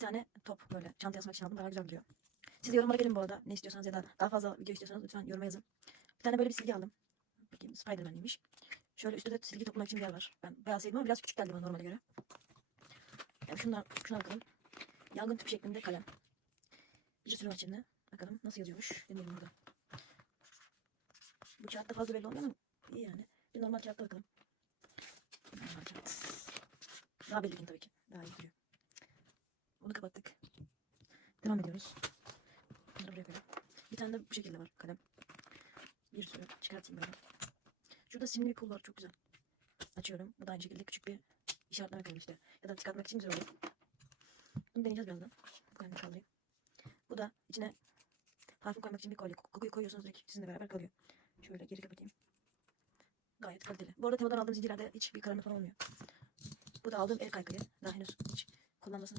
tane top böyle çanta yazmak için aldım. Bayağı güzel duruyor. Siz yorumlara gelin bu arada. Ne istiyorsanız ya da daha fazla video istiyorsanız lütfen yoruma yazın. Bir tane böyle bir silgi aldım. Bakayım Spiderman'liymiş. Şöyle üstte de silgi toplamak için bir yer var. Ben bayağı sevdim ama biraz küçük geldi bana normale göre. Yani şundan, şuna bakalım. Yangın tüpü şeklinde kalem. Bir sürü var içinde. Bakalım nasıl yazıyormuş. Deneyelim burada. Bu kağıtta fazla belli olmuyor ama iyi yani. Bir normal kağıtta bakalım. Normal kağıt. Daha belirgin tabii ki. Daha iyi duruyor. Bunu kapattık. Devam ediyoruz. Bunları buraya koyalım. Bir tane de bu şekilde var kalem. Bir sürü çıkartayım böyle. Şurada simli bir pul var çok güzel. Açıyorum. Bu da aynı şekilde küçük bir işaretleme kalem işte. Ya da çıkartmak için güzel olur. Bunu deneyeceğiz birazdan. Bu kalemini kaldırayım. Bu da içine parfüm koymak için bir kolye. Kokuyu koyuyorsunuz direkt sizinle beraber kalıyor. Şöyle geri kapatayım. Gayet kaliteli. Bu arada Temo'dan aldığım zincirlerde hiçbir karanlık falan olmuyor. Bu da aldığım el kaykayı. Daha henüz hiç kullanmasını falan